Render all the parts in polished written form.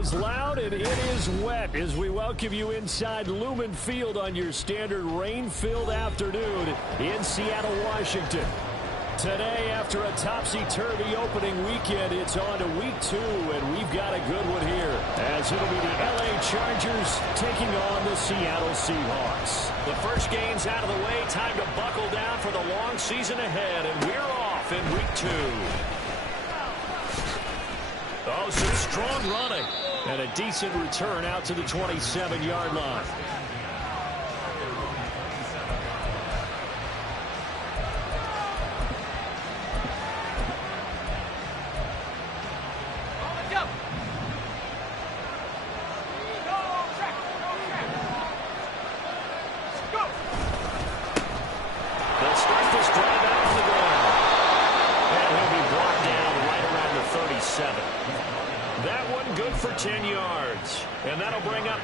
is loud and it is wet as we welcome you inside Lumen Field on your standard rain-filled afternoon in Seattle, Washington. Today, after a topsy-turvy opening weekend, it's on to week 2, and we've got a good one here, as it'll be the LA Chargers taking on the Seattle Seahawks. The first game's out of the way, time to buckle down for the long season ahead, and we're off in week 2. Oh, some strong running, and a decent return out to the 27-yard line.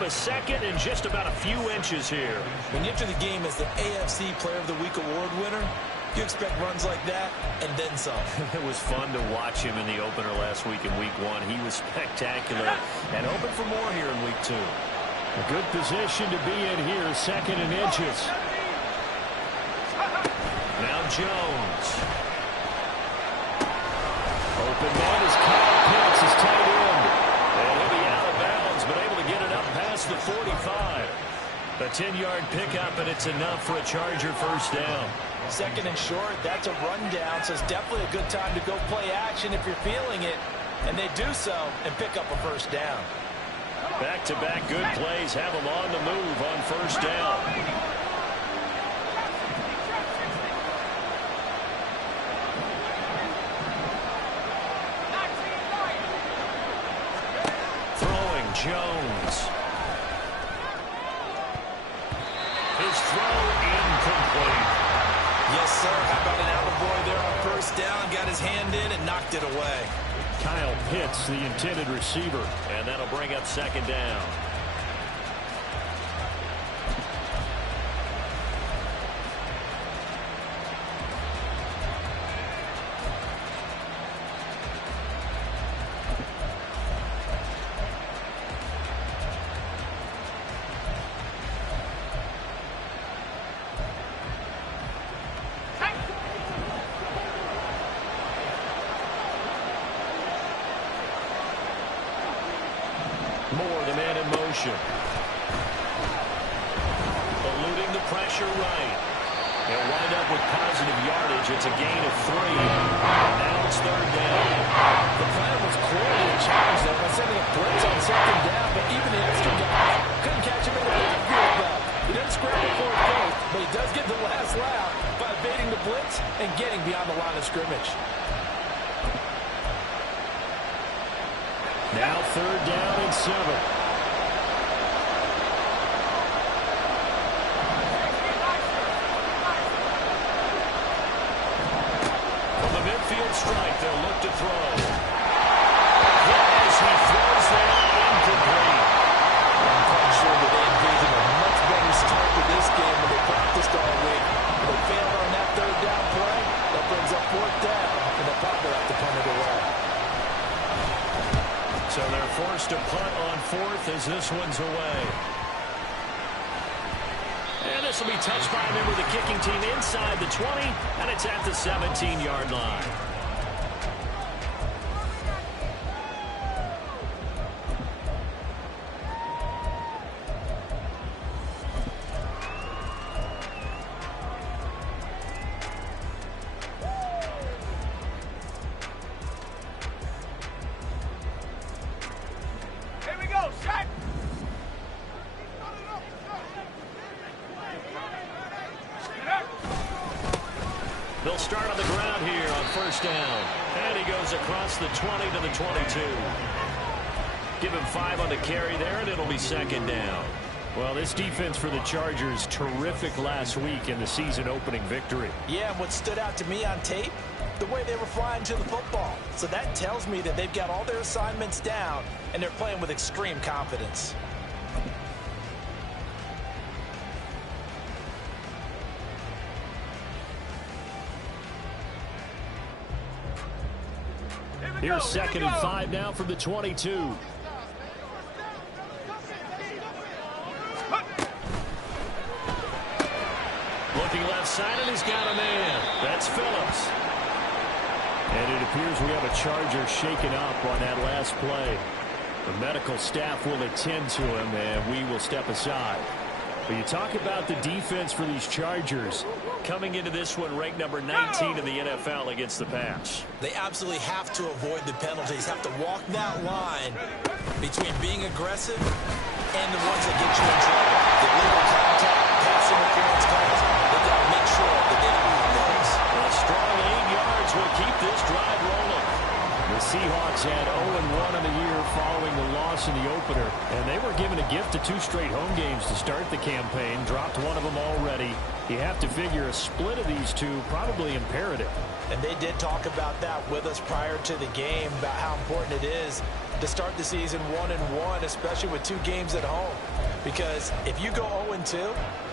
Second and just about a few inches here. When you enter the game as the AFC Player of the Week award winner, you expect runs like that and then some. It was fun to watch him in the opener last week in week 1. He was spectacular and open for more here in week 2. A good position to be in here, second and inches. Now Jones. Open man is Kyle Pitts, his tight end. And he'll be out of bounds, but able to get it up past the 45. A 10-yard pickup, and it's enough for a Charger first down. Second and short, that's a rundown, so it's definitely a good time to go play action if you're feeling it. And they do so and pick up a first down. Back-to-back good plays have them on the move on first down. Jones. His throw incomplete. Yes, sir. How about an attaboy there on first down? Got his hand in and knocked it away. Kyle Pitts, the intended receiver. And that'll bring up second down. Eluding the pressure right. He'll wind up with positive yardage. It's a gain of 3. And now it's third down. The plan was clearly a challenge there by sending a blitz on second down, but even the extra guys couldn't catch him in the backfield though. He didn't scramble for a first, but he does get the last lap by evading the blitz and getting beyond the line of scrimmage. Now third down and 7. Strike, they'll look to throw. As he throws that incomplete. I'm quite sure that they envisioned a much better start to this game when they practiced all week. They failed on that third down play. That brings up fourth down, and they'll probably have to punt it away. So they're forced to punt on fourth as this one's away. And this will be touched by a member of the kicking team inside the 20, and it's at the 17-yard line. They'll start on the ground here on first down. And he goes across the 20 to the 22. Give him 5 on the carry there, and it'll be second down. Well, this defense for the Chargers, terrific last week in the season-opening victory. Yeah, and what stood out to me on tape, the way they were flying to the football. So that tells me that they've got all their assignments down, and they're playing with extreme confidence. Here's second and 5 now from the 22. side, and he's got a man. That's Phillips. And it appears we have a Charger shaken up on that last play. The medical staff will attend to him, and we will step aside. But you talk about the defense for these Chargers. Coming into this one, ranked number 19 in the NFL against the pass. They absolutely have to avoid the penalties, have to walk that line between being aggressive and the ones that get you in trouble. The illegal contact, pass interference calls, they've got to make sure that they don't have those. A strong 8 yards will keep this drive rolling. The Seahawks had 0-1 in the year following the loss in the opener, and they were given a gift of 2 straight home games to start the campaign, dropped one of them already. You have to figure a split of these two probably imperative. And they did talk about that with us prior to the game, about how important it is to start the season 1-1, especially with 2 games at home. Because if you go 0-2,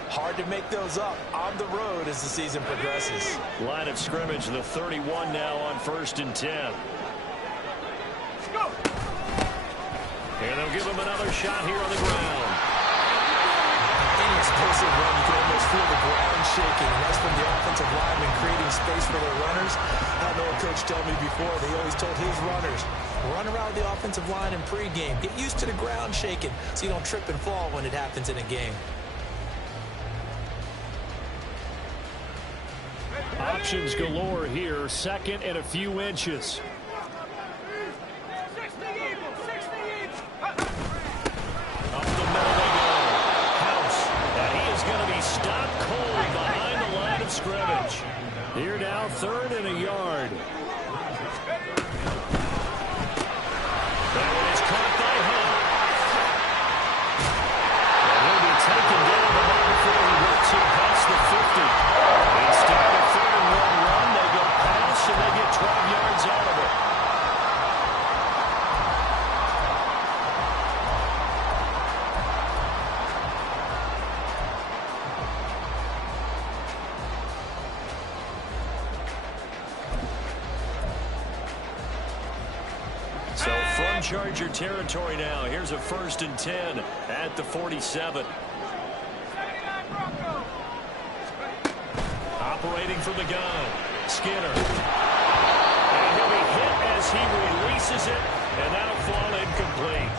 hard to make those up on the road as the season progresses. Line of scrimmage, the 31 now on 1st and 10. And they'll give him another shot here on the ground. Any explosive run, you can almost feel the ground shaking. And that's from the offensive linemen creating space for their runners. I know a coach told me before, they always told his runners, run around the offensive line in pregame. Get used to the ground shaking so you don't trip and fall when it happens in a game. Options galore here. 2nd and a few inches. Up the middle they go. House. And he is going to be stopped cold behind the line of scrimmage. Here now, 3rd and a yard. That one is caught by Hunt. And he'll be taken down the ball before he works it past the 50. Instead of a 3rd and 1 run, they go pass and they get 12 yards out of it. So from Charger territory now, here's a 1st and 10 at the 47. Operating from the gun, Skinner. And he'll be hit as he releases it, and that'll fall incomplete.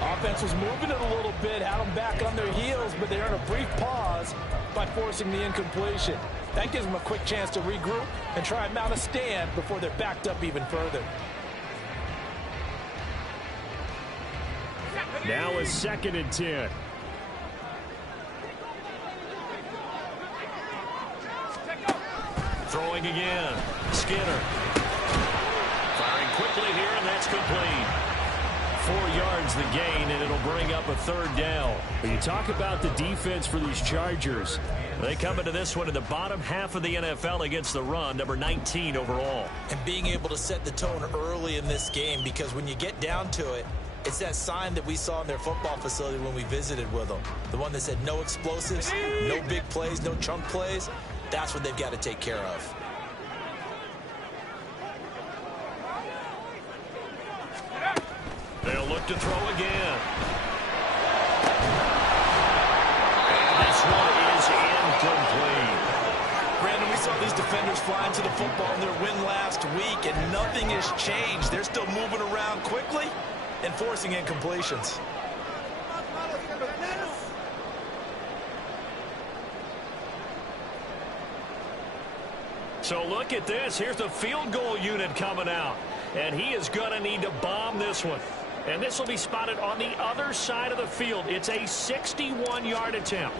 Offense was moving it a little bit, had them back on their heels, but they earned a brief pause by forcing the incompletion. That gives them a quick chance to regroup and try and mount a stand before they're backed up even further. Now a 2nd and 10. Throwing again. Skinner. Firing quickly here, and that's complete. 4 yards the gain, and it'll bring up a 3rd down. But you talk about the defense for these Chargers. They come into this one in the bottom half of the NFL against the run, number 19 overall. And being able to set the tone early in this game, because when you get down to it, it's that sign that we saw in their football facility when we visited with them. The one that said no explosives, no big plays, no chunk plays. That's what they've got to take care of. They'll look to throw again. And this one is incomplete. Brandon, we saw these defenders flying to the football in their win last week, and nothing has changed. They're still moving around quickly and forcing incompletions. So look at this. Here's the field goal unit coming out. And he is going to need to bomb this one. And this will be spotted on the other side of the field. It's a 61-yard attempt.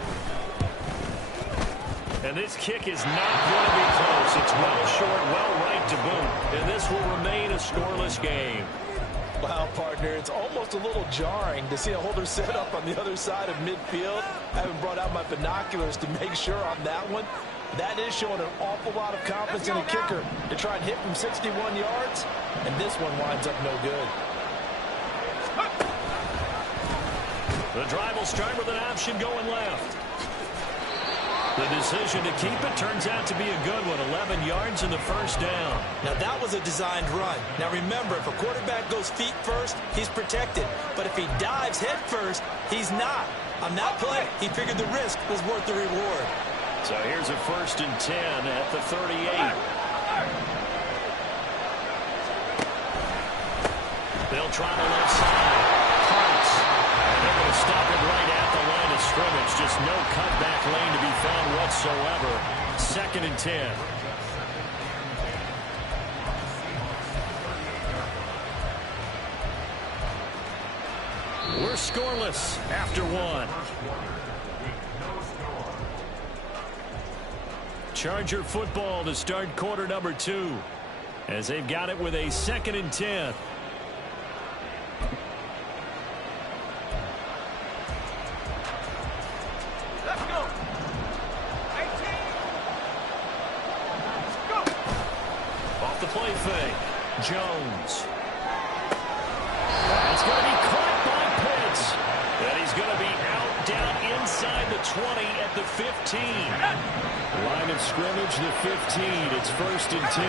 And this kick is not going to be close. It's well short, well right to boot. And this will remain a scoreless game. Wow, partner, it's almost a little jarring to see a holder set up on the other side of midfield. I haven't brought out my binoculars to make sure on that one. That is showing an awful lot of confidence in a kicker to try and hit from 61 yards, and this one winds up no good. The drive will start with an option going left. The decision to keep it turns out to be a good one, 11 yards in the 1st down. Now, that was a designed run. Now, remember, if a quarterback goes feet first, he's protected. But if he dives head first, he's not. On that play, he figured the risk was worth the reward. So here's a 1st and 10 at the 38. They'll try the left side. Parks. And they're going to stop it right at the line of scrimmage. Just no cutback lane to be found whatsoever. 2nd and 10. We're scoreless after 1. Charger football to start quarter number 2. As they've got it with a 2nd and 10. Let's go. 18. Let's go. Off the play fake. Jones. That's going to be caught by Pitts. And he's going to be out down inside the 20 at the 15. Line of scrimmage, the 15. It's 1st and 10.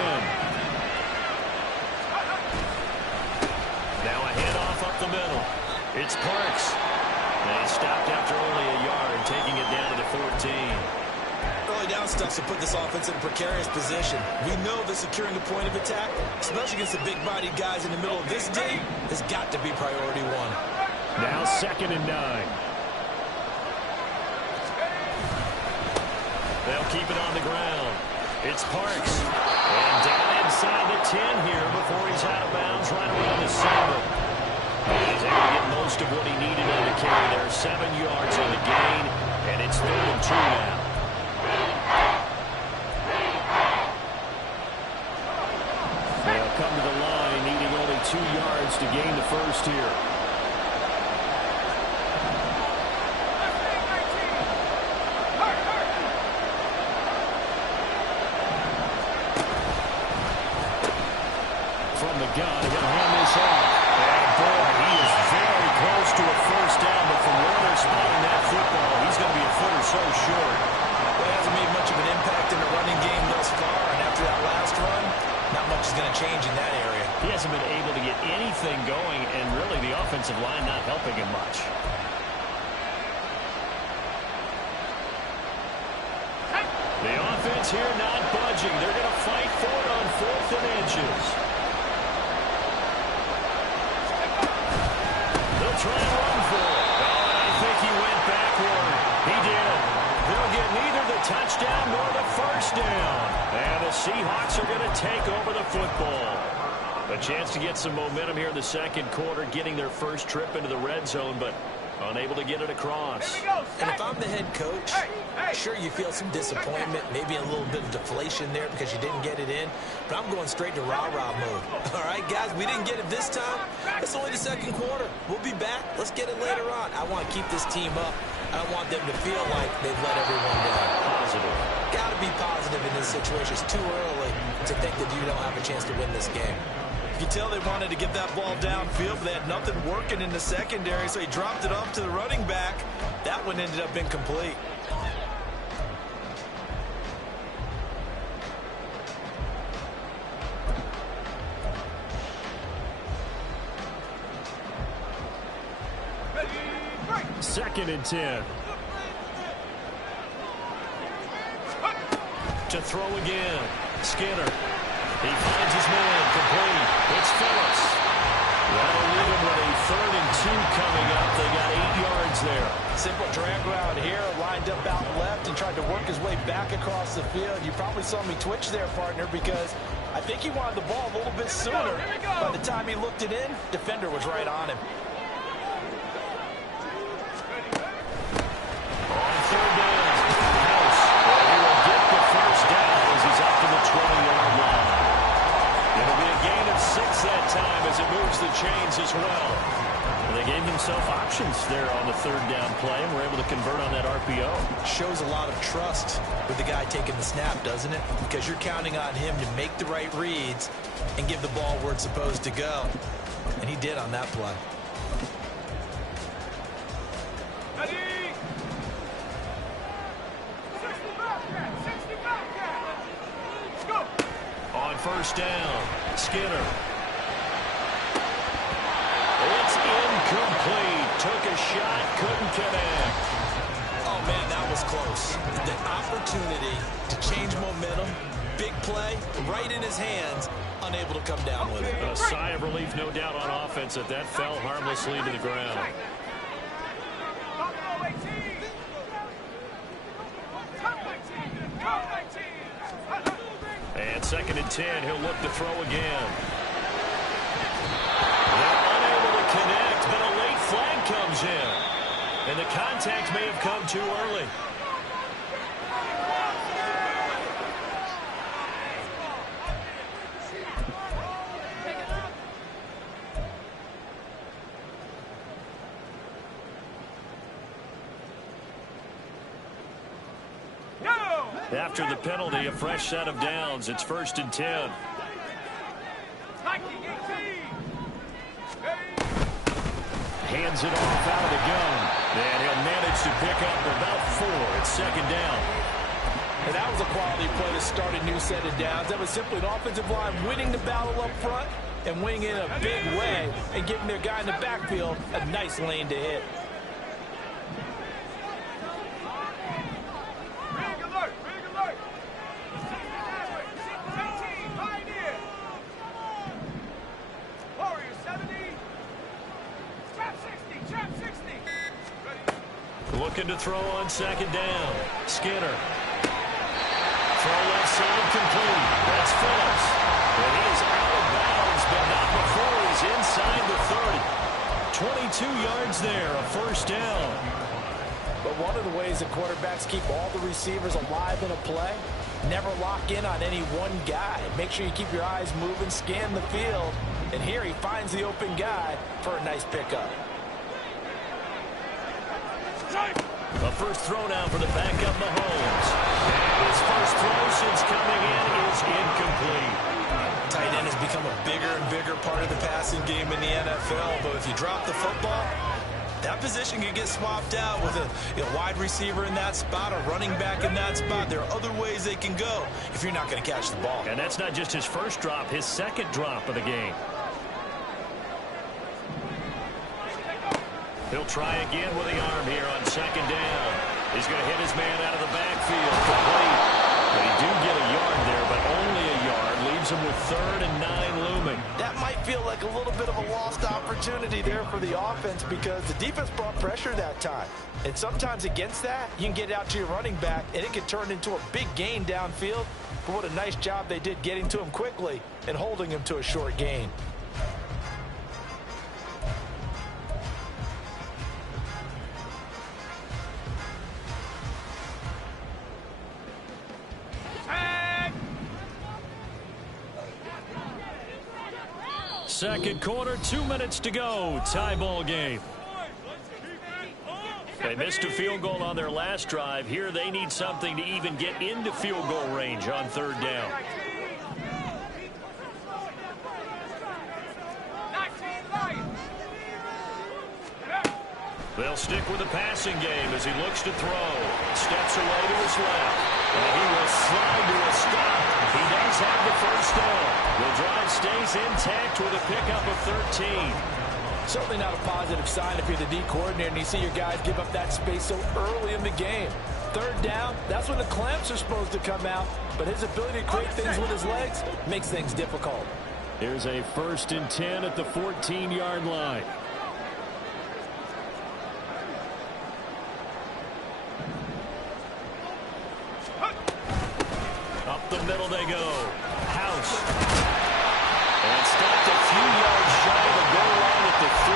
Now a handoff up the middle. It's Parks. And he stopped after only a yard, taking it down to the 14. Early down stuff to put this offense in a precarious position. We know that securing the point of attack, especially against the big-bodied guys in the middle of this D, has got to be priority 1. Now 2nd and 9. They'll keep it on the ground. It's Parks. And down inside the 10 here before he's out of bounds right around the 7. And he's able to get most of what he needed on the carry there. 7 yards on the gain, and it's 3rd and 2 now. They'll come to the line, needing only 2 yards to gain the first here. From the gun, he'll hand this off. And boy, he is very close to a first down, but from where they're spotting that football, he's going to be a foot or so short. Well, he hasn't made much of an impact in the running game thus far, and after that last run, not much is going to change in that area. He hasn't been able to get anything going, and really the offensive line not helping him much. The offense here not budging. They're going to fight for it on 4th and inches. They'll try and run for it. Oh, I think he went backward. He did. They'll get neither the touchdown nor the first down. And the Seahawks are going to take over the football. A chance to get some momentum here in the 2nd quarter, getting their first trip into the red zone, but unable to get it across. And if I'm the head coach, sure you feel some disappointment, maybe a little bit of deflation there because you didn't get it in, but I'm going straight to rah-rah mode. All right, guys, we didn't get it this time. It's only the 2nd quarter. We'll be back. Let's get it later on. I want to keep this team up. I don't want them to feel like they've let everyone down. Positive. Got to be positive in this situation. It's too early to think that you don't have a chance to win this game. You can tell they wanted to get that ball downfield, but they had nothing working in the secondary, so he dropped it off to the running back. That one ended up incomplete. Second and 10. To throw again. Skinner. He finds his man. Complete. It's Phillips. That'll leave him with a 3rd and 2 coming up. They got 8 yards there. Simple drag route here, lined up out left and tried to work his way back across the field. You probably saw me twitch there, partner, because I think he wanted the ball a little bit sooner. By the time he looked it in, defender was right on him. On 3rd down. House. He will get the first down as he's up to the 20-yard line. It'll be a gain of 6 that time as it moves the chains as well. They gave themselves options there on the 3rd down play and were able to convert on that RPO. Shows a lot of trust with the guy taking the snap, doesn't it? Because you're counting on him to make the right reads and give the ball where it's supposed to go. And he did on that play. On 1st down, Skinner. It's incomplete. Took a shot, couldn't connect. Oh, man, that was close. The opportunity to change momentum, big play, right in his hands, unable to come down with it. A sigh of relief, no doubt, on offense that fell harmlessly to the ground. And 2nd and 10, he'll look to throw again. They're unable to connect, but a late flag comes in. And the contact may have come too early. After the penalty, a fresh set of downs. It's 1st and 10. Hands it off out of the gun. And he'll manage to pick up about 4. It's 2nd down. And that was a quality play to start a new set of downs. That was simply an offensive line winning the battle up front and winning in a big way and giving their guy in the backfield a nice lane to hit. Looking to throw on 2nd down. Skinner. Throw left side complete. That's Phillips. And he is out of bounds, but not before he's inside the 30. 22 yards there, a 1st down. But one of the ways that quarterbacks keep all the receivers alive in a play, never lock in on any one guy. Make sure you keep your eyes moving, scan the field. And here he finds the open guy for a nice pickup. A first throw down for the backup Mahomes. His first throw since coming in is incomplete. Tight end has become a bigger and bigger part of the passing game in the NFL, but if you drop the football, that position can get swapped out with a wide receiver in that spot, a running back in that spot. There are other ways they can go if you're not going to catch the ball. And that's not just his first drop, his 2nd drop of the game. He'll try again with the arm here on 2nd down. He's going to hit his man out of the backfield. Complete. They do get a yard there, but only a yard. Leaves him with 3rd and 9 looming. That might feel like a little bit of a lost opportunity there for the offense because the defense brought pressure that time. And sometimes against that, you can get out to your running back, and it can turn into a big gain downfield. But what a nice job they did getting to him quickly and holding him to a short gain. Second quarter, 2 minutes to go. Tie ball game. They missed a field goal on their last drive. Here they need something to even get into field goal range on 3rd down. They'll stick with the passing game as he looks to throw. Steps away to his left. And he will slide to a stop. He does have the 1st down. The drive stays intact with a pickup of 13. Certainly not a positive sign if you're the D coordinator and you see your guys give up that space so early in the game. 3rd down, that's when the clamps are supposed to come out. But his ability to create things with his legs makes things difficult. Here's a 1st and 10 at the 14-yard line. Up the middle they go. House. And stopped a few yards shy of the goal line at the 3.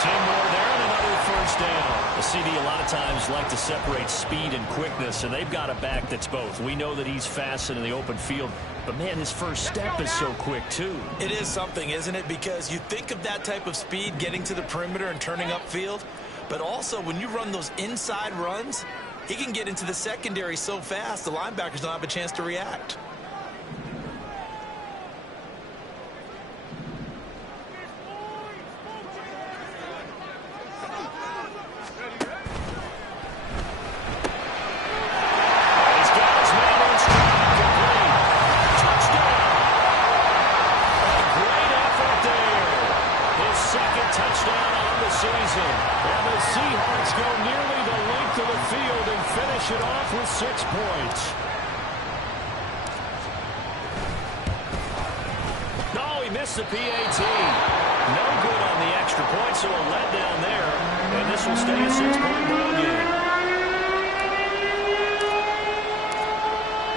10 more there and another 1st down. The CD a lot of times like to separate speed and quickness, and they've got a back that's both. We know that he's fast in the open field, but man, his first step is so quick too. It is something, isn't it? Because you think of that type of speed getting to the perimeter and turning upfield, but also when you run those inside runs, he can get into the secondary so fast the linebackers don't have a chance to react. Season. And the Seahawks go nearly the length of the field and finish missed the PAT. No good on the extra point, so a letdown there. And this will stay a 6-point ball game.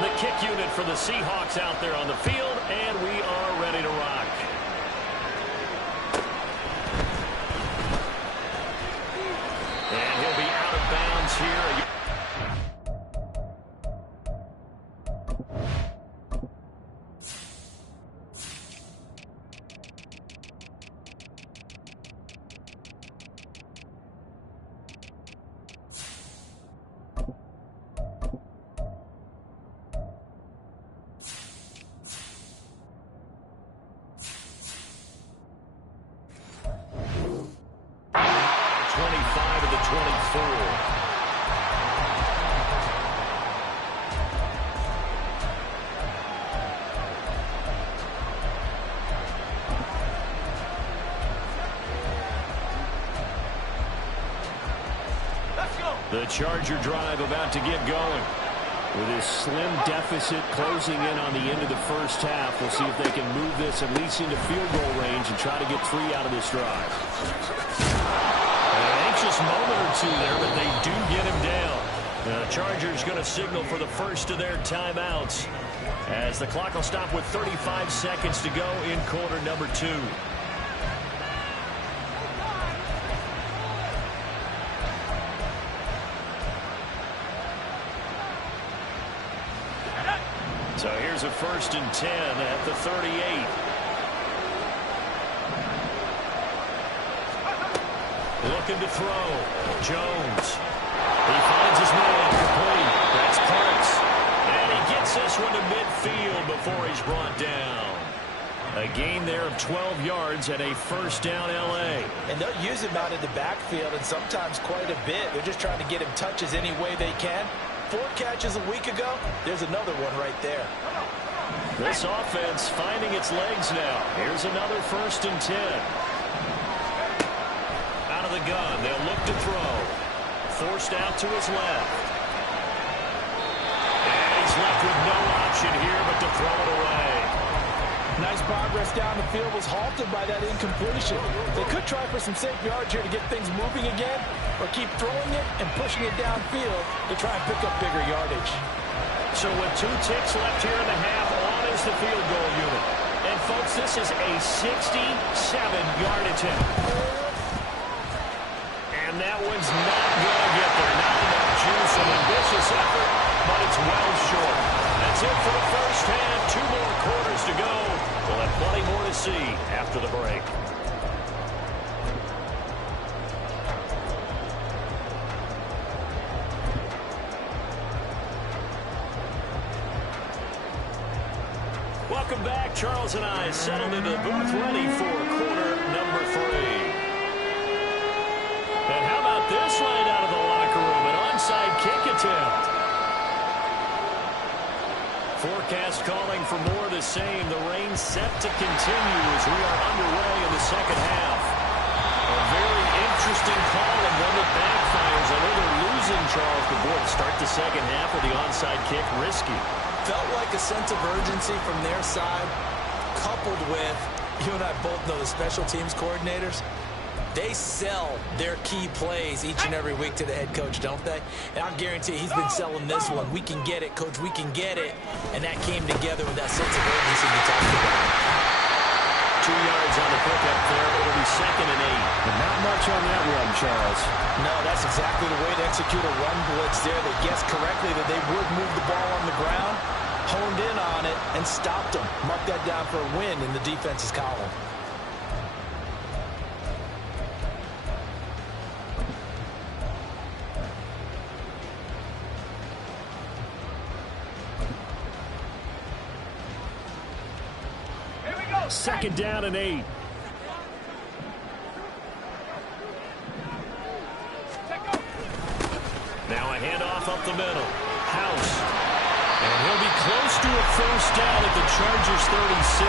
The kick unit for the Seahawks out there on the field, and we are ready to rock. And he'll be out of bounds here. The Charger drive about to get going. With this slim deficit closing in on the end of the first half, we'll see if they can move this at least into field goal range and try to get 3 out of this drive. An anxious moment or two there, but they do get him down. The Chargers going to signal for the first of their timeouts as the clock will stop with 35 seconds to go in quarter number 2. So here's a 1st and 10 at the 38. Looking to throw. Jones. He finds his man complete. That's Parks. And he gets this one to midfield before he's brought down. A gain there of 12 yards and a 1st down L.A. And they'll use him out in the backfield, and sometimes quite a bit. They're just trying to get him touches any way they can. 4 catches a week ago, there's another one right there. This offense finding its legs now. Here's another 1st and 10. Out of the gun, they'll look to throw. Forced out to his left. And he's left with no option here but to throw it away. Nice progress down the field, was halted by that incompletion. They could try for some safe yards here to get things moving again, or keep throwing it and pushing it downfield to try and pick up bigger yardage. So with 2 ticks left here in the half, on is the field goal unit. And folks, this is a 67-yard attempt. And that one's not going to get there. Not enough juice, an ambitious effort, but it's well short. That's it for the first half. 2 more quarters to go. We'll have plenty more to see after the break. Welcome back. Charles and I settled into the booth ready for quarter number 3. And how about this right out of the locker room? An onside kick attempt. Forecast calling for more of the same. The rain set to continue as we are underway in the second half. A very interesting call and one that backfires. I know they're losing, Charles, but boy, to start the second half with the onside kick, risky. Felt like a sense of urgency from their side, coupled with, you and I both know the special teams coordinators, they sell their key plays each and every week to the head coach, don't they? And I guarantee he's been selling this one. We can get it, coach, we can get it. And that came together with that sense of urgency you talked about. 2 yards on the pickup there. It'll be 2nd and 8. And not much on that run, Charles. No, that's exactly the way to execute a run blitz there. They guessed correctly that they would move the ball on the ground, honed in on it, and stopped them. Mark that down for a win in the defense's column. Second down and 8. Now a handoff up the middle. House. And he'll be close to a 1st down at the Chargers 36.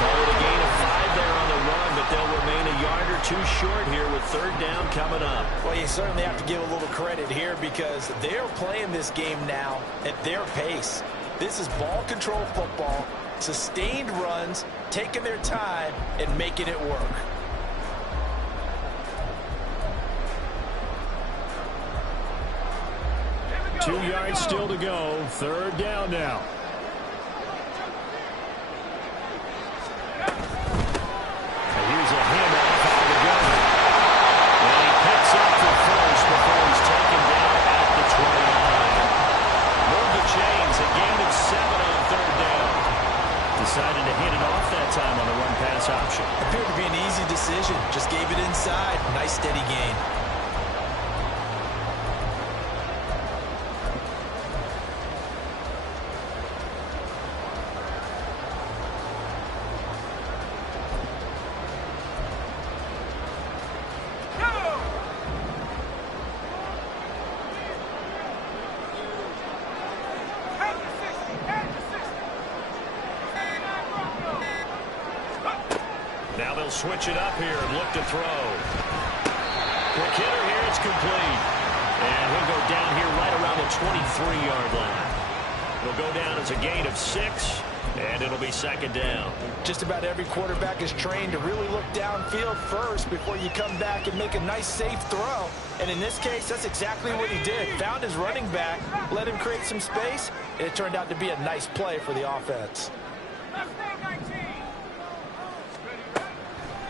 Call it a gain of 5 there on the run, but they'll remain a yard or 2 short here with 3rd down coming up. Well, you certainly have to give a little credit here because they're playing this game now at their pace. This is ball control football. Sustained runs, taking their time, and making it work. 2 yards still to go. Third down now. And here's a handoff out of the gun. And he picks up the first before he's taken down at the 29. Move the chains. A gain of 7 on third down. Decided to hand it off that time on the run-pass option. Appeared to be an easy decision. Just gave it inside. Nice steady gain. Now they'll switch it up here and look to throw. Quick hitter here, it's complete. And he'll go down here right around the 23-yard line. It'll go down as a gain of 6, and it'll be second down. Just about every quarterback is trained to really look downfield first before you come back and make a nice, safe throw. And in this case, that's exactly what he did. Found his running back, let him create some space, and it turned out to be a nice play for the offense.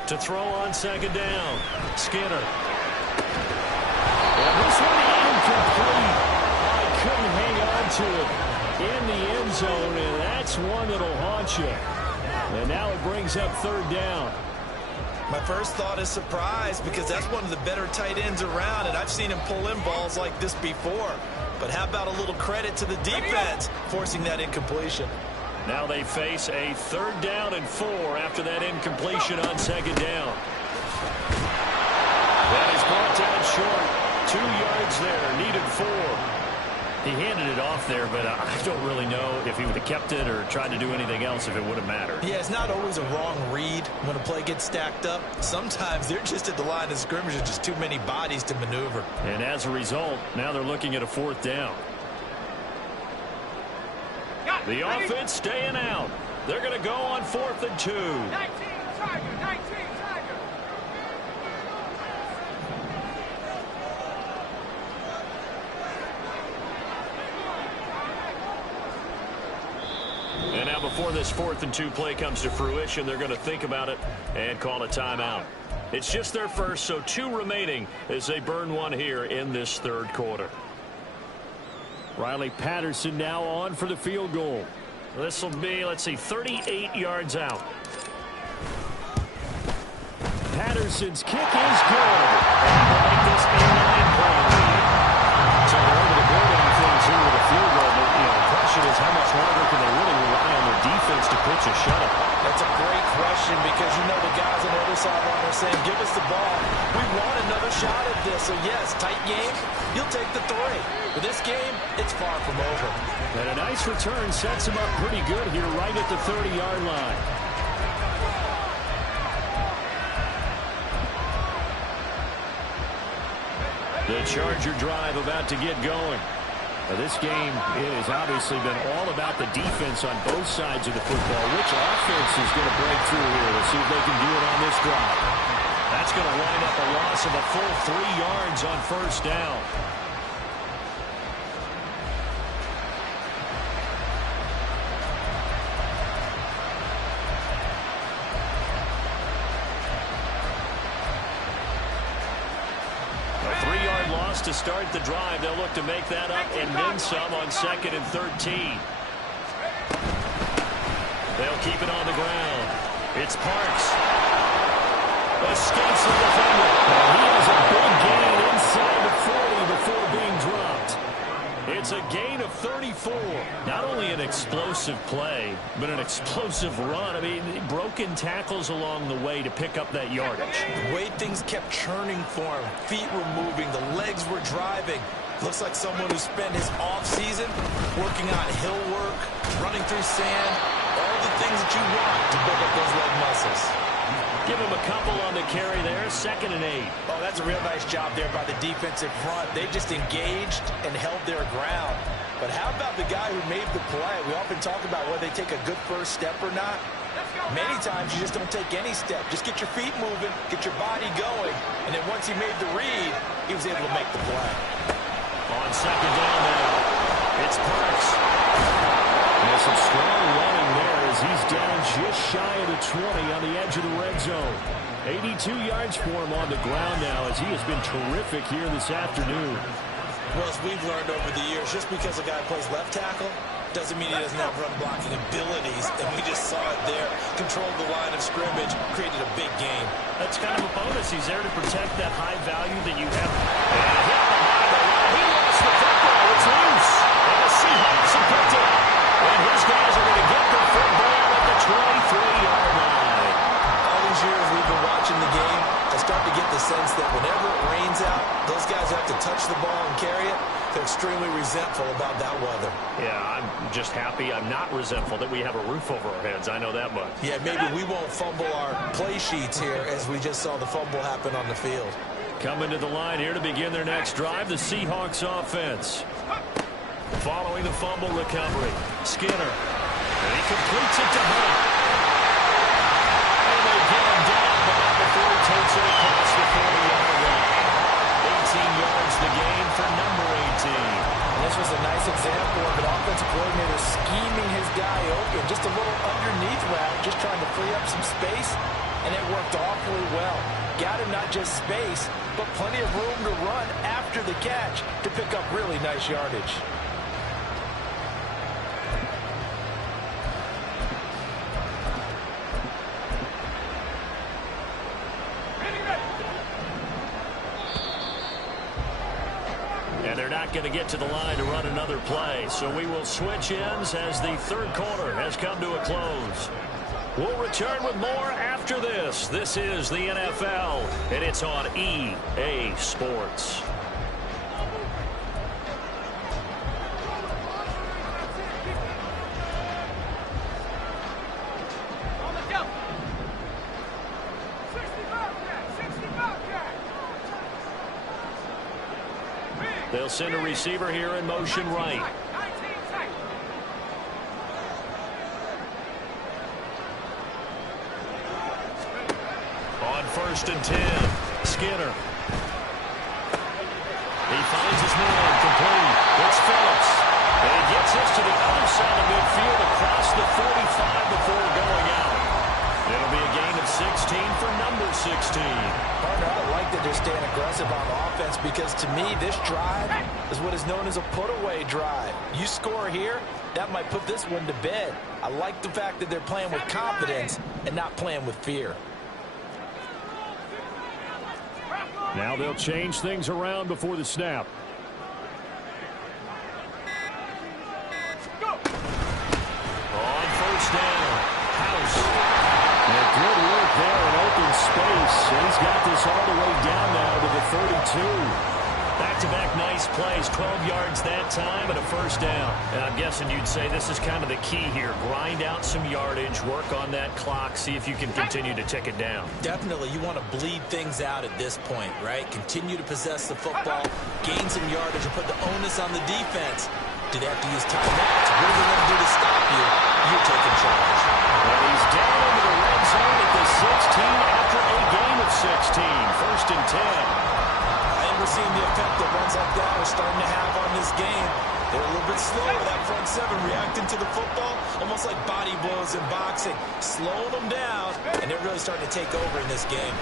To throw on second down, Skinner. And this one incomplete. I couldn't hang on to it in the end zone, and that's one that'll haunt you. And now it brings up third down. My first thought is surprise, because that's one of the better tight ends around, and I've seen him pull in balls like this before. But how about a little credit to the defense forcing that incompletion? Now they face a third down and 4 after that incompletion on second down. That is brought down short. 2 yards there, needed 4. He handed it off there, but I don't really know if he would have kept it or tried to do anything else if it would have mattered. Yeah, it's not always a wrong read when a play gets stacked up. Sometimes they're just at the line of scrimmage with just too many bodies to maneuver. And as a result, now they're looking at a fourth down. The offense staying out. They're going to go on 4th and 2. 19, Tiger, 19, Tiger. And now before this 4th and 2 play comes to fruition, they're going to think about it and call a timeout. It's just their first, so 2 remaining as they burn one here in this third quarter. Riley Patterson now on for the field goal. This will be, let's see, 38 yards out. Patterson's kick is good. And they'll make this a 9-point lead. So they're able to build on things here with a field goal. But, the question is how much longer can they really rely on their defense to pitch a shutout? That's a great question, because you know the guys on the other sideline are saying, give us the ball. We want another shot at this. So, yes, tight game, you'll take the 3. But this game, it's far from over. And a nice return sets him up pretty good here right at the 30-yard line. The Charger drive about to get going. Now this game has obviously been all about the defense on both sides of the football. Which offense is going to break through here? We'll see if they can do it on this drive. That's going to wind up a loss of a full 3 yards on first down. To start the drive, they'll look to make that up and then some on 2nd and 13. They'll keep it on the ground. It's Parks. Escapes the defender. He has a big gain inside the 40 before being dropped. It's a gain of 34. Not only an explosive play, but an explosive run. I mean, broken tackles along the way to pick up that yardage. The way things kept churning for him, feet were moving, the legs were driving. Looks like someone who spent his offseason working on hill work, running through sand, all the things that you want to build up those leg muscles. Give him a couple on the carry there. 2nd and 8. Oh, that's a real nice job there by the defensive front. They just engaged and held their ground. But how about the guy who made the play? We often talk about whether they take a good first step or not. Many times you just don't take any step. Just get your feet moving, get your body going, and then once he made the read, he was able to make the play. On 2nd down now, it's Parks. There's some strong running there as he's down just shy of the 20 on the edge of the red zone. 82 yards for him on the ground now as he has been terrific here this afternoon. Well, as we've learned over the years, just because a guy plays left tackle doesn't mean he doesn't have run blocking abilities, and we just saw it there. Controlled the line of scrimmage, created a big game. That's kind of a bonus. He's there to protect that high value that you have. And hit behind the line. He lost the football. It's loose. And the Seahawks have picked it up. And his guys are going to get the football at the 23-yard line. All these years we've been watching the game, I start to get the sense that whenever it rains out, those guys have to touch the ball and carry it. They're extremely resentful about that weather. Yeah, I'm just happy I'm not resentful that we have a roof over our heads. I know that much. Yeah, maybe we won't fumble our play sheets here as we just saw the fumble happen on the field. Coming to the line here to begin their next drive, the Seahawks offense. Following the fumble recovery, Skinner. And he completes it to Hunt. And they get him down, but not before he takes it across the 40-yard line. 18 yards the gain for number 18. And this was a nice example of an offensive coordinator scheming his guy open. Just a little underneath route, just trying to free up some space, and it worked awfully well. Got him not just space, but plenty of room to run after the catch to pick up really nice yardage. And they're not going to get to the line to run another play. So we will switch ends as the third quarter has come to a close. We'll return with more after this. This is the NFL, and it's on EA Sports. They'll send a receiver here in motion right. On 1st and 10, Skinner. He finds his man complete. It's Phillips. And he gets this to the outside of midfield across the 45 before going out. It'll be a gain of 16 for number 16. Partner, I like that they're staying aggressive on offense because to me, this drive is what is known as a put-away drive. You score here, that might put this one to bed. I like the fact that they're playing with confidence and not playing with fear. Now they'll change things around before the snap. On 1st down, House. And good work there in open space. And he's got this all the way down now to the 32. Back-to-back nice plays, 12 yards that time and a 1st down. And I'm guessing you'd say this is kind of the key here. Grind out some yardage, work on that clock, see if you can continue to tick it down. Definitely, you want to bleed things out at this point, right? Continue to possess the football, gain some yardage, and put the onus on the defense. Do they have to use timeouts? What are they going to do to stop you? You're taking charge. And he's down into the red zone at the 16 after a gain of 16. 1st and 10. We're seeing the effect that runs like that are starting to have on this game. They're a little bit slower, that front seven, reacting to the football, almost like body blows in boxing, slowing them down, and they're really starting to take over in this game.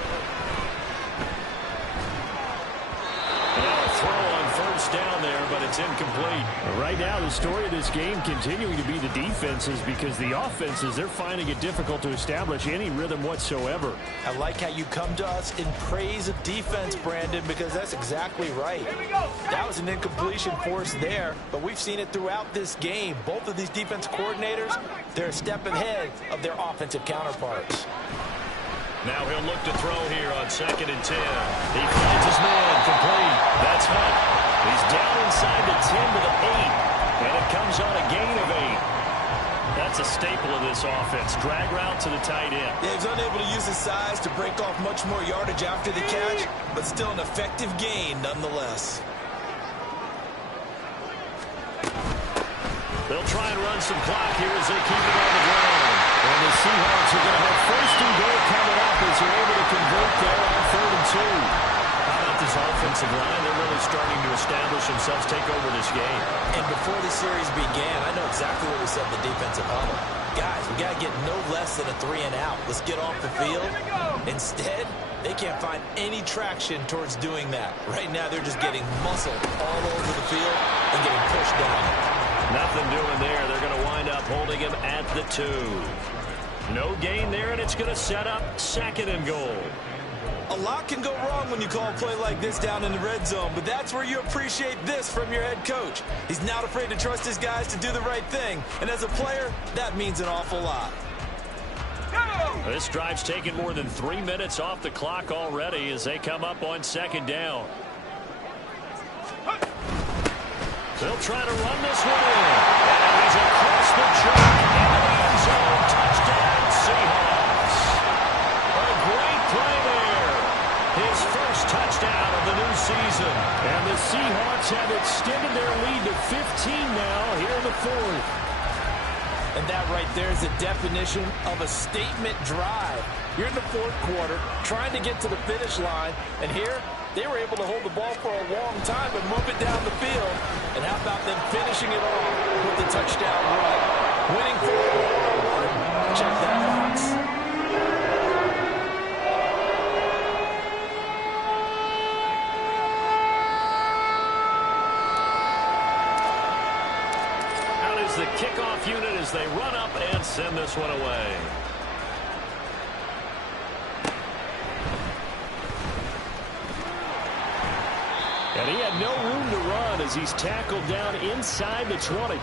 Now a throw on 1st down there, but it's incomplete. Right now, the story of this game continuing to be the defenses because the offenses, they're finding it difficult to establish any rhythm whatsoever. I like how you come to us in praise of defense, Brandon, because that's exactly right. That was an incompletion force there, but we've seen it throughout this game. Both of these defense coordinators, they're a step ahead of their offensive counterparts. Now he'll look to throw here on 2nd and 10. He finds his man complete. That's Hunt. He's down inside the 10 to the 8. And it comes on a gain of 8. That's a staple of this offense. Drag route to the tight end. Yeah, he's unable to use his size to break off much more yardage after the catch, but still an effective gain nonetheless. They'll try and run some clock here as they keep it on the ground. And the Seahawks are going to have first and goal coming up as they're able to convert there on 3rd and 2. How about this offensive line? They're really starting to establish themselves, take over this game. And before the series began, I know exactly what we said in the defensive huddle. Guys, we got to get no less than a 3 and out. Let's get off the field. Instead, they can't find any traction towards doing that. Right now, they're just getting muscled all over the field and getting pushed down. Nothing doing there. They're going to wind up holding him at the 2. No gain there, and it's going to set up 2nd and goal. A lot can go wrong when you call a play like this down in the red zone, but that's where you appreciate this from your head coach. He's not afraid to trust his guys to do the right thing, and as a player, that means an awful lot. This drive's taken more than 3 minutes off the clock already as they come up on 2nd down. They'll try to run this one in. And he's across the track into the end zone. Touchdown, Seahawks. A great play there. His first touchdown of the new season. And the Seahawks have extended their lead to 15 now here in the 4th. And that right there is the definition of a statement drive. You're in the 4th quarter, trying to get to the finish line, and here they were able to hold the ball for a long time and move it down the field. And how about them finishing it off with the touchdown run? Winning for one. Check that box. Out is the kickoff unit as they run up and send this one away. And he had no room to run as he's tackled down inside the 20.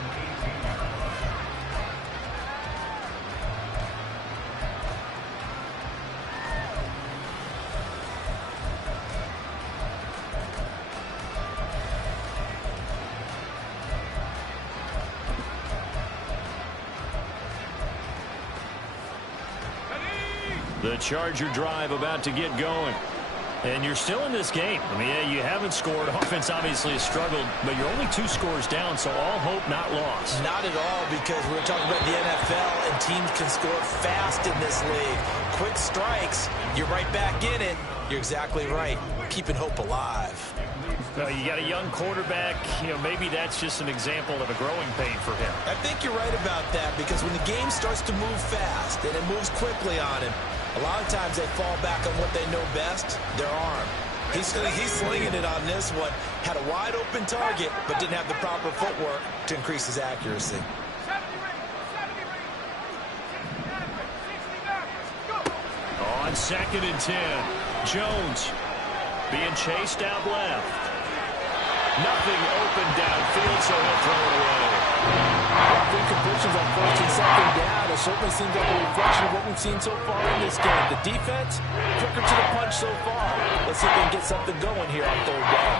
The Charger drive about to get going. And you're still in this game. I mean, yeah, you haven't scored. Offense obviously has struggled, but you're only 2 scores down, so all hope not lost. Not at all, because we're talking about the NFL, and teams can score fast in this league. Quick strikes, you're right back in it. You're exactly right. Keeping hope alive. You got a young quarterback. You know, maybe that's just an example of a growing pain for him. I think you're right about that, because when the game starts to move fast and it moves quickly on him, a lot of times they fall back on what they know best, their arm. He's slinging it on this one. Had a wide open target, but didn't have the proper footwork to increase his accuracy. On 2nd and 10, Jones being chased out left. Nothing open downfield, so he'll throw it away. Incompletions on 1st and 2nd down. It certainly seems like a reflection of what we've seen so far in this game. The defense, quicker to the punch so far. Let's see if they can get something going here on 3rd down.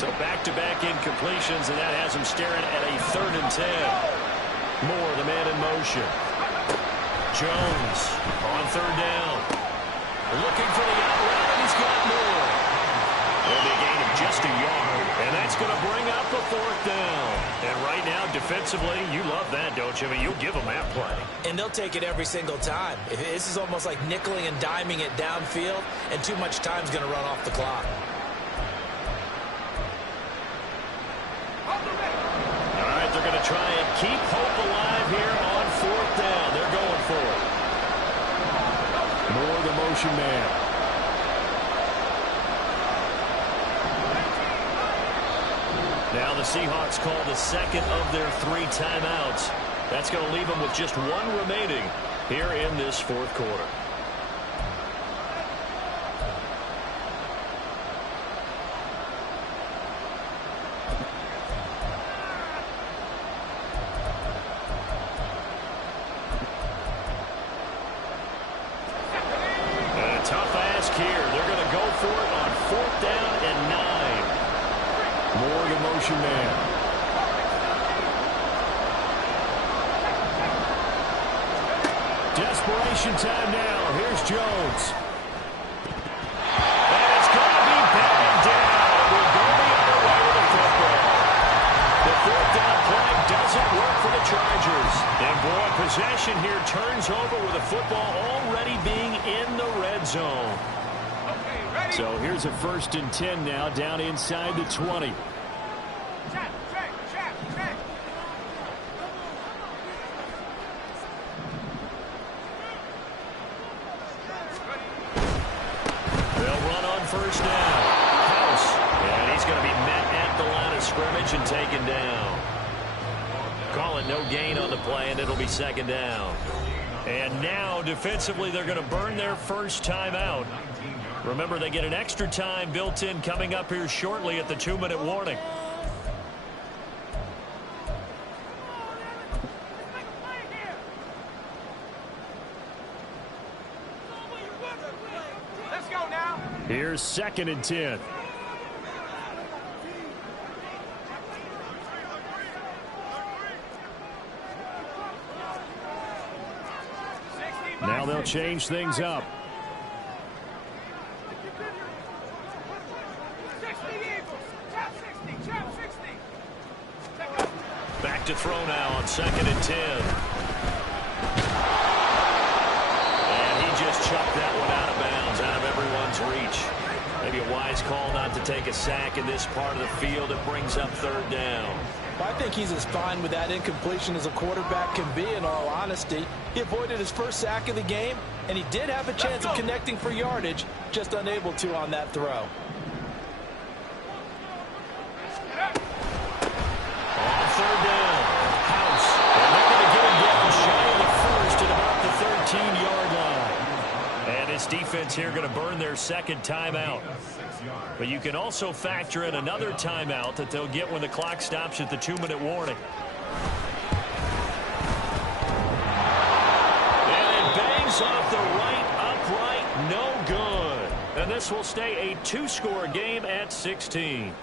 So back-to-back incompletions, and that has him staring at a 3rd and 10. Moore, the man in motion. Jones on 3rd down. Looking for the out route, and he's got more. And a gain of just a yard, and that's going to bring up a 4th down. And right now, defensively, you love that, don't you? I mean, you'll give them that play. And they'll take it every single time. This is almost like nickeling and diming it downfield, and too much time's going to run off the clock. All right, they're going to try and keep hope alive here on 4th down. They're going for it. Moore, the motion man. Now the Seahawks call the 2nd of their 3 timeouts. That's going to leave them with just 1 remaining here in this 4th quarter. And a tough ask here. They're going to go for it on 4th down and 9. Moore, the motion man. Desperation time now. Here's Jones. And it's going to be batted down. We'll go the other way with the football. The fourth down play doesn't work for the Chargers. And boy, possession here turns over with the football already being in the red zone. So here's a 1st and 10 now, down inside the 20. They'll run on 1st down. House. And he's going to be met at the line of scrimmage and taken down. Call it no gain on the play, and it'll be 2nd down. And now, defensively, they're going to burn their first timeout. Remember, they get an extra time built in coming up here shortly at the 2-minute warning. Let's go now. Here's 2nd and 10. Now they'll change things up. Back to throw now on 2nd and 10. And he just chucked that one out of bounds, out of everyone's reach. Maybe a wise call not to take a sack in this part of the field. It brings up 3rd down. I think he's as fine with that incompletion as a quarterback can be, in all honesty. He avoided his first sack of the game, and he did have a chance of connecting for yardage, just unable to on that throw. On 3rd down, House. And they're going to get him down shy of the 1st at about the 13-yard line. And his defense here going to burn their 2nd timeout. But you can also factor in another timeout that they'll get when the clock stops at the 2-minute warning. And it bangs off the right upright, no good. And this will stay a 2-score game at 16.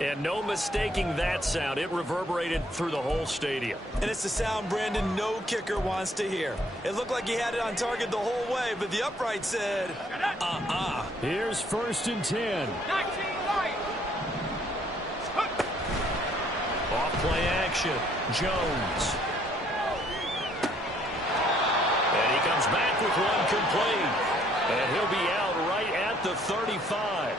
And no mistaking that sound. It reverberated through the whole stadium. And it's the sound Brandon no kicker wants to hear. It looked like he had it on target the whole way, but the upright said, Here's 1st and 10. 19 right. Off play action. Jones. And he comes back with one complete. And he'll be out right at the 35.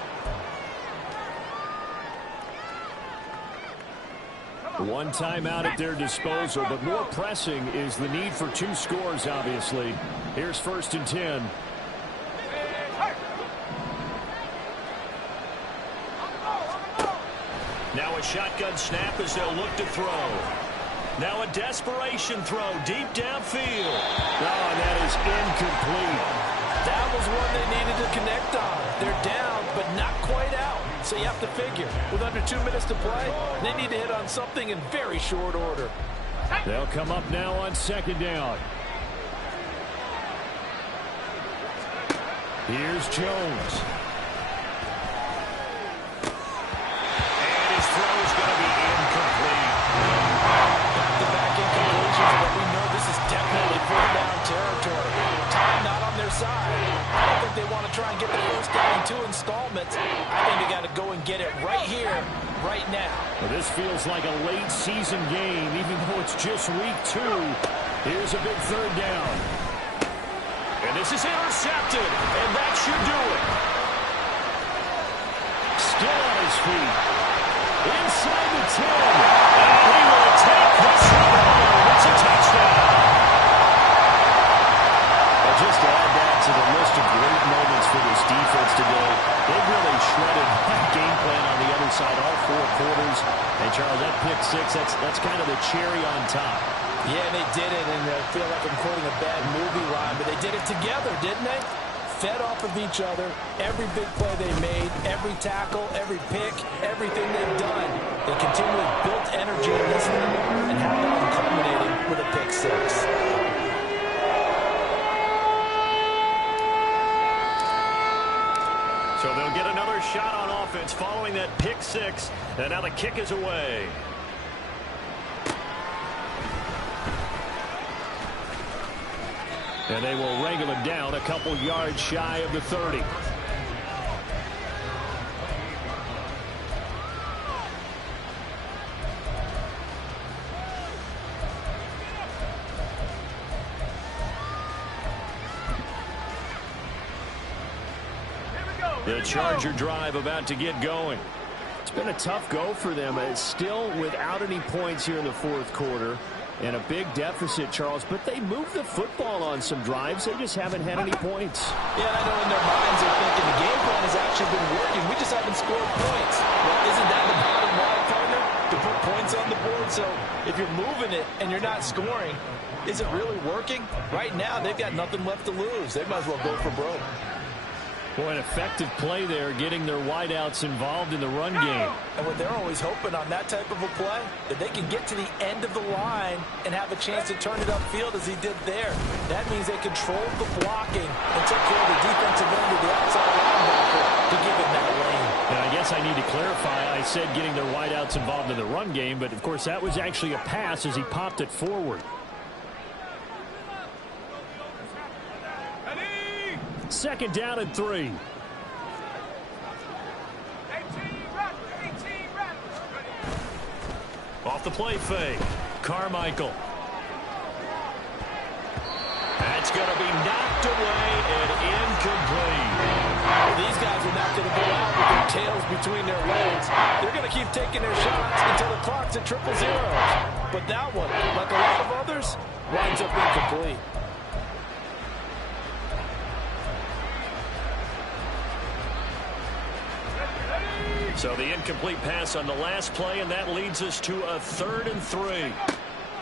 One timeout at their disposal, but more pressing is the need for 2 scores, obviously. Here's 1st and 10. Now a shotgun snap as they'll look to throw. Now a desperation throw deep downfield. Oh, and that is incomplete. That was one they needed to connect on. They're down, but not quite out. So you have to figure, with under 2 minutes to play, they need to hit on something in very short order. They'll come up now on 2nd down. Here's Jones. And his throw is going to be incomplete. Back-to-back incompletions, but we know this is definitely 4th down territory. Time not on their side. I don't think they want to try and get the first down in 2 installments. I think they got to go and get it right here, right now. Well, this feels like a late season game, even though it's just week 2. Here's a big 3rd down. And this is intercepted, and that should do it. Still on his feet. Inside the 10. And he will take this one home. It's a touchdown. Well, just to add that to the list of great moments for this defense today, they've really shredded that game plan on the other side all 4 quarters. And, Charles, that pick 6, that's kind of the cherry on top. Yeah, they did it, and I feel like I'm quoting a bad movie line, but they did it together, didn't they? Fed off of each other, every big play they made, every tackle, every pick, everything they've done. They continually built energy in this one and have it culminating with a pick 6. So they'll get another shot on offense following that pick 6, and now the kick is away. And they will wrangle him down a couple yards shy of the 30. The Charger drive about to get going. It's been a tough go for them. It's still without any points here in the fourth quarter. And a big deficit, Charles. But they moved the football on some drives. They just haven't had any points. Yeah, I know in their minds they're thinking the game plan has actually been working. We just haven't scored points. Well, isn't that the bottom line, partner? To put points on the board? So if you're moving it and you're not scoring, is it really working? Right now, they've got nothing left to lose. They might as well go for broke. Boy, an effective play there, getting their wideouts involved in the run game. And what they're always hoping on that type of a play, that they can get to the end of the line and have a chance to turn it upfield as he did there. That means they controlled the blocking and took care of the defensive end of the outside linebacker to give him that lane. And I guess I need to clarify, I said getting their wideouts involved in the run game, but of course that was actually a pass as he popped it forward. Second down and 3. Off the play fake. Carmichael. That's going to be knocked away and incomplete. Well, these guys are not going to go out with their tails between their legs. They're going to keep taking their shots until the clock's at 0-0. But that one, like a lot of others, winds up incomplete. So the incomplete pass on the last play, and that leads us to a 3rd and 3.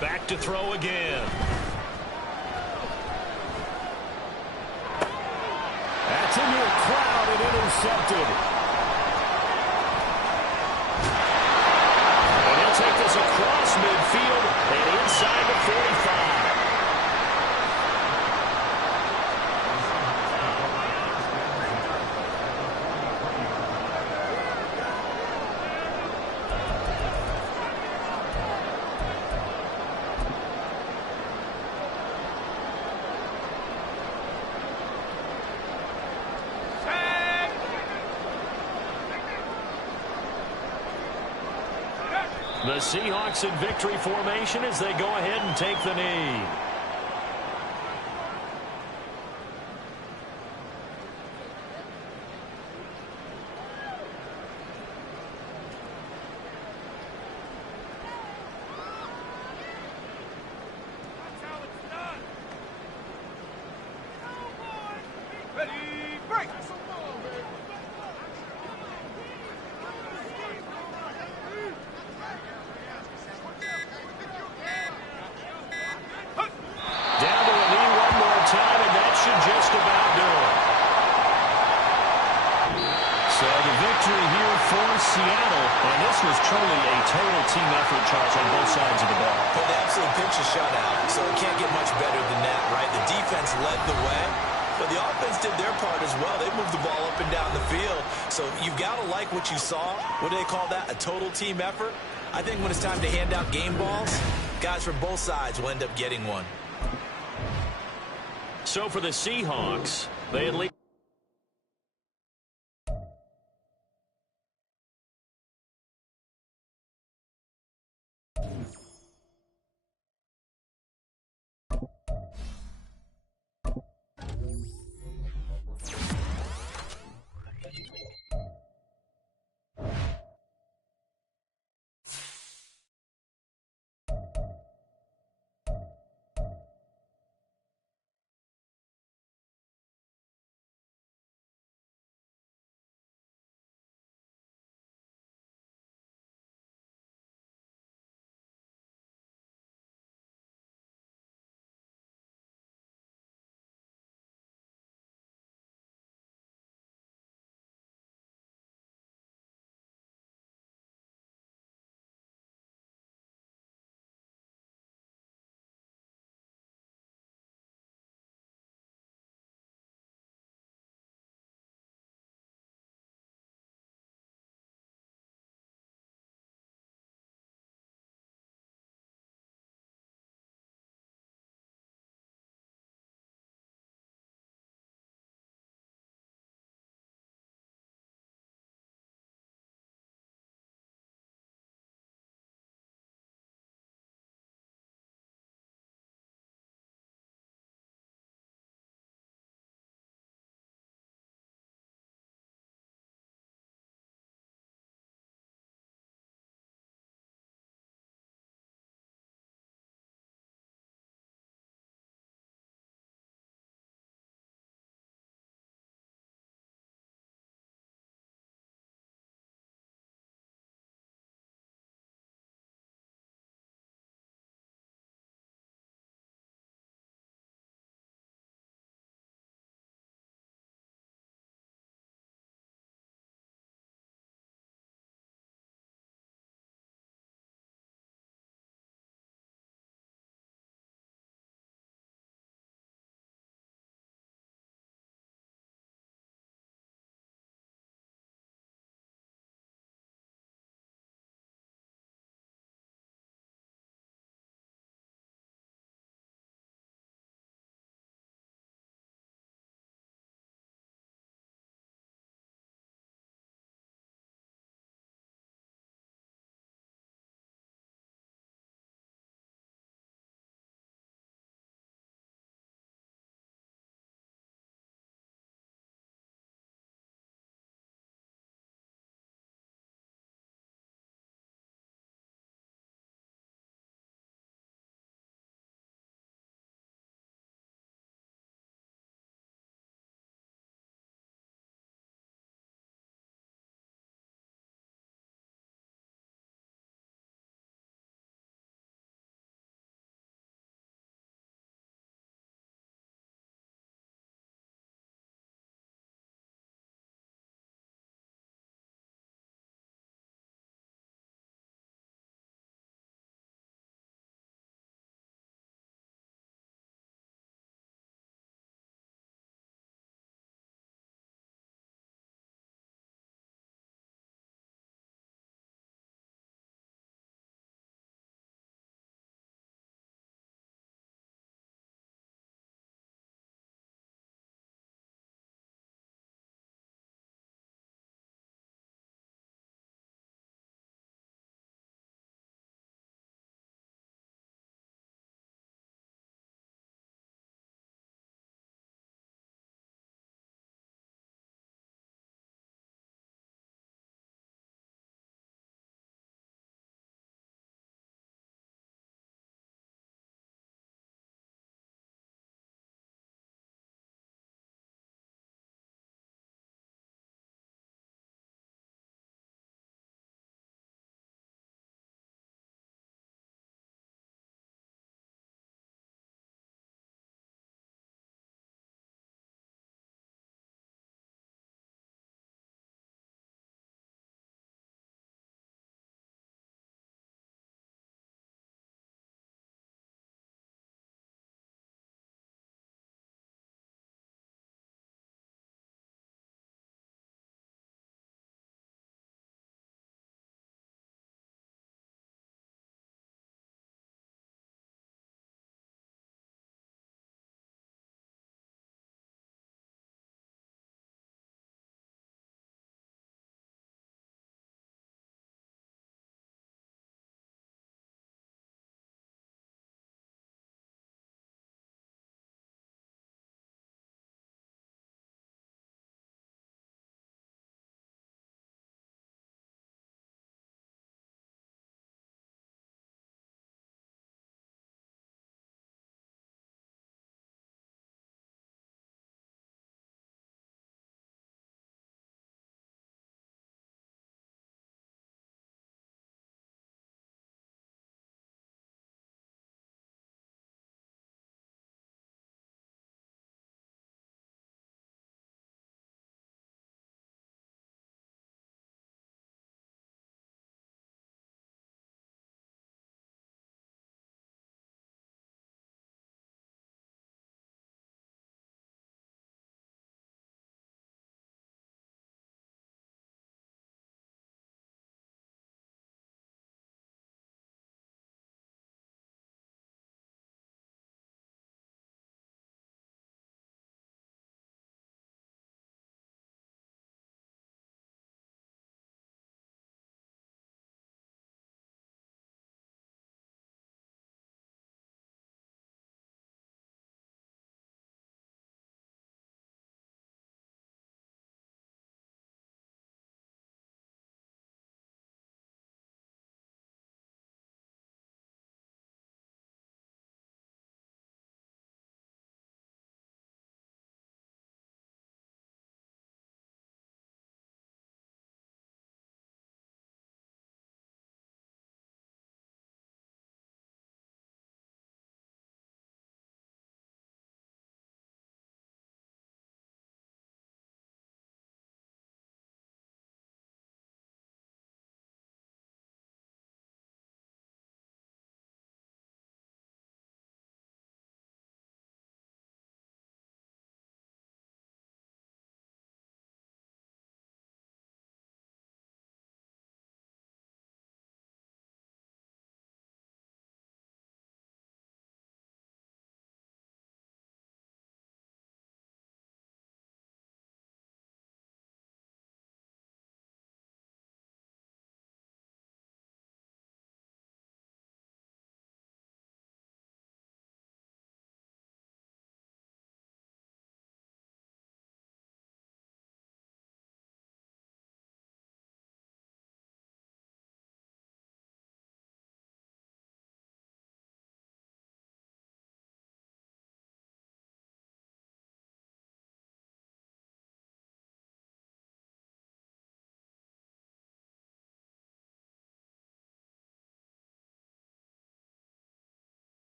Back to throw again. That's into a crowd and intercepted. And he'll take this across midfield and inside the 45. The Seahawks in victory formation as they go ahead and take the knee. Seattle, and this was truly a total team effort, Charles, on both sides of the ball. Well, they absolutely pinched a shutout, so it can't get much better than that, right? The defense led the way, but the offense did their part as well. They moved the ball up and down the field, so you've got to like what you saw. What do they call that? A total team effort? I think when it's time to hand out game balls, guys from both sides will end up getting one. So for the Seahawks, they at least